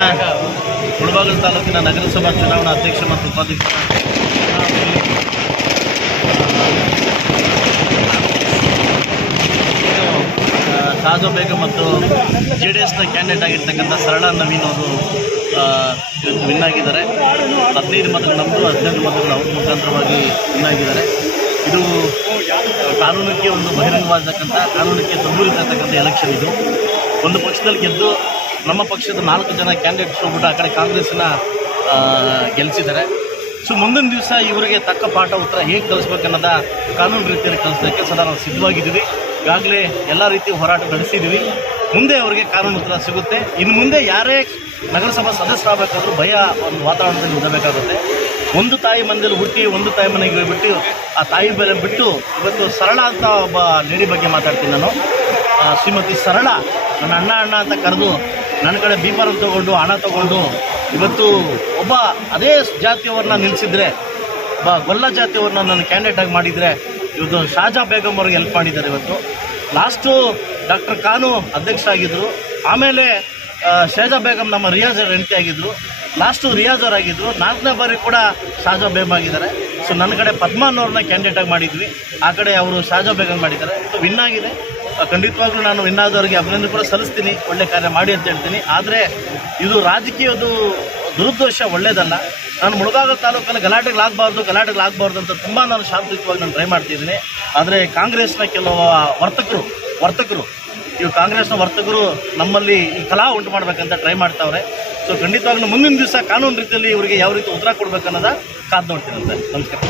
ಮುಳಬಾಗಿಲು ತಾಲೂಕಿನ ನಗರಸಭಾ ಚುನಾವಣಾ ಅಧ್ಯಕ್ಷ ಮತ್ತು ಉಪಾಧ್ಯಕ್ಷರ ಸಾಧು ಬೇಗ ಮತ್ತು ಜೆ ಡಿ ಎಸ್ನ ಕ್ಯಾಂಡಿಡೇಟ್ ಆಗಿರ್ತಕ್ಕಂಥ ಸರಳ ನವೀನ್ ಅವರು ವಿನ್ ಆಗಿದ್ದಾರೆ. ಹದಿನೈದು ಮತಗಳು ನಮ್ಮದು ಹದಿನೆಂಟು ಮತಗಳು ಅವ್ರ ಮುಖಾಂತರವಾಗಿ ವಿನ್ ಆಗಿದ್ದಾರೆ. ಇದು, ಕಾನೂನಕ್ಕೆ ಒಂದು ಬಹಿರಂಗವಾಗಿರ್ತಕ್ಕಂಥ, ಕಾನೂನಕ್ಕೆ ತಂಬೂರಿತಕ್ಕಂಥ ಎಲೆಕ್ಷನ್ ಇದು. ಒಂದು ಪಕ್ಷದಲ್ಲಿ ಗೆದ್ದು ನಮ್ಮ ಪಕ್ಷದ ನಾಲ್ಕು ಜನ ಕ್ಯಾಂಡಿಡೇಟ್ಸ್ ಹೋಗ್ಬಿಟ್ಟು ಆ ಕಡೆ ಕಾಂಗ್ರೆಸ್ನ ಗೆಲ್ಲಿಸಿದ್ದಾರೆ ಸೊ ಮುಂದಿನ ದಿವಸ ಇವರಿಗೆ ತಕ್ಕ ಪಾಠ ಉತ್ತರ ಹೇಗೆ ಕಲಿಸ್ಬೇಕನ್ನೋದ ಕಾನೂನು ರೀತಿಯಲ್ಲಿ ಕಲಿಸೋದಕ್ಕೆ ಸದಾ ನಾವು ಸಿದ್ಧವಾಗಿದ್ದೀವಿ. ಈಗಾಗಲೇ ಎಲ್ಲ ರೀತಿ ಹೋರಾಟ ನಡೆಸಿದ್ದೀವಿ. ಮುಂದೆ ಅವರಿಗೆ ಕಾನೂನು ಉತ್ತರ ಸಿಗುತ್ತೆ. ಇನ್ನು ಮುಂದೆ ಯಾರೇ ನಗರಸಭಾ ಸದಸ್ಯರಾಗಬೇಕಾದ್ರೂ ಭಯ ಒಂದು ವಾತಾವರಣದಲ್ಲಿ ಇರಬೇಕಾಗುತ್ತೆ ಒಂದು ತಾಯಿ ಮನೆಯಲ್ಲಿ ಹುಟ್ಟಿ ಒಂದು ತಾಯಿ ಮನೆಗೆ ಹೋಗ್ಬಿಟ್ಟು, ಆ ತಾಯಿ ಬೆಲೆ ಬಿಟ್ಟು ಇವತ್ತು ಸರಳ ಅಂತ ಒಬ್ಬ ಲೇಡಿ ಬಗ್ಗೆ ಮಾತಾಡ್ತೀನಿ ನಾನು. ಶ್ರೀಮತಿ ಸರಳ, ನನ್ನ ಅಣ್ಣ ಅಣ್ಣ ಅಂತ ಕರೆದು ನನ್ನ ಕಡೆ ಬೀಪಾರ ತಗೊಂಡು, ಹಣ ತಗೊಂಡು, ಇವತ್ತು ಒಬ್ಬ ಅದೇ ಜಾತಿಯವ್ರನ್ನ ನಿಲ್ಲಿಸಿದ್ರೆ ಒಬ್ಬ ಗೊಲ್ಲ ಜಾತಿಯವ್ರನ್ನ ನನ್ನ ಕ್ಯಾಂಡಿಡೇಟ್ ಆಗಿ ಮಾಡಿದರೆ ಇವತ್ತು ಶಾಜಾ ಬೇಗಂ ಅವ್ರಿಗೆ ಹೆಲ್ಪ್ ಮಾಡಿದ್ದಾರೆ ಇವತ್ತು. ಲಾಸ್ಟು ಡಾಕ್ಟರ್ ಖಾನು ಅಧ್ಯಕ್ಷ ಆಗಿದ್ದರು ಆಮೇಲೆ ಶೇಜಾ ಬೇಗಂ ನಮ್ಮ ರಿಯಾಜರ್ ಹೆಂಡತಿ ಆಗಿದ್ದರು ಲಾಸ್ಟು ರಿಯಾಜರ್ ಆಗಿದ್ರು. ಆಗಿದ್ದರು ನಾಲ್ಕನೇ ಬಾರಿ ಕೂಡ ಶಾಜಾ ಬೇಗಂ ಆಗಿದ್ದಾರೆ. ಸೊ ನನ್ನ ಕಡೆ ಪದ್ಮ ಅನ್ನೋರನ್ನ ಕ್ಯಾಂಡಿಡೇಟ್ ಆಗಿ ಮಾಡಿದ್ವಿ. ಆ ಕಡೆ ಅವರು ಶಾಜಾ ಬೇಗಂ ಮಾಡಿದ್ದಾರೆ. ಇದು ವಿನ್ ಆಗಿದೆ. ಖಂಡಿತವಾಗ್ಲೂ ನಾನು ಇನ್ನಾದವರಿಗೆ ಅಭಿನಂದನೆ ಕೂಡ ಸಲ್ಲಿಸ್ತೀನಿ. ಒಳ್ಳೆ ಕಾರ್ಯ ಮಾಡಿ ಅಂತ ಹೇಳ್ತೀನಿ. ಆದರೆ ಇದು ರಾಜಕೀಯದು ದುರುದ್ದೇಶ, ಒಳ್ಳೇದಲ್ಲ. ನಾನು ಮುಳುಗಾದ ತಾಲೂಕಲ್ಲಿ ಗಲಾಟೆಗಳಾಗಬಾರ್ದು ಗಲಾಟೆಗಳಾಗಬಾರ್ದು ಅಂತ ತುಂಬ ನಾನು ಶಾಂತಿಯುತವಾಗಿ ನಾನು ಟ್ರೈ ಮಾಡ್ತಿದ್ದೀನಿ. ಆದರೆ ಕಾಂಗ್ರೆಸ್ನ ಕೆಲವು ವರ್ತಕರು ವರ್ತಕರು ಇವು ಕಾಂಗ್ರೆಸ್ನ ವರ್ತಕರು ನಮ್ಮಲ್ಲಿ ಈ ಕಲಾ ಉಂಟು ಮಾಡಬೇಕಂತ ಟ್ರೈ ಮಾಡ್ತಾವ್ರೆ. ಸೊ ಖಂಡಿತವಾಗ್ಲೂ ಮುಂದಿನ ದಿವಸ ಕಾನೂನು ರೀತಿಯಲ್ಲಿ ಇವರಿಗೆ ಯಾವ ರೀತಿ ಉತ್ತರ ಕೊಡ್ಬೇಕನ್ನೋದ ಕಾದು ಅಂತ. ನಮಸ್ಕಾರ.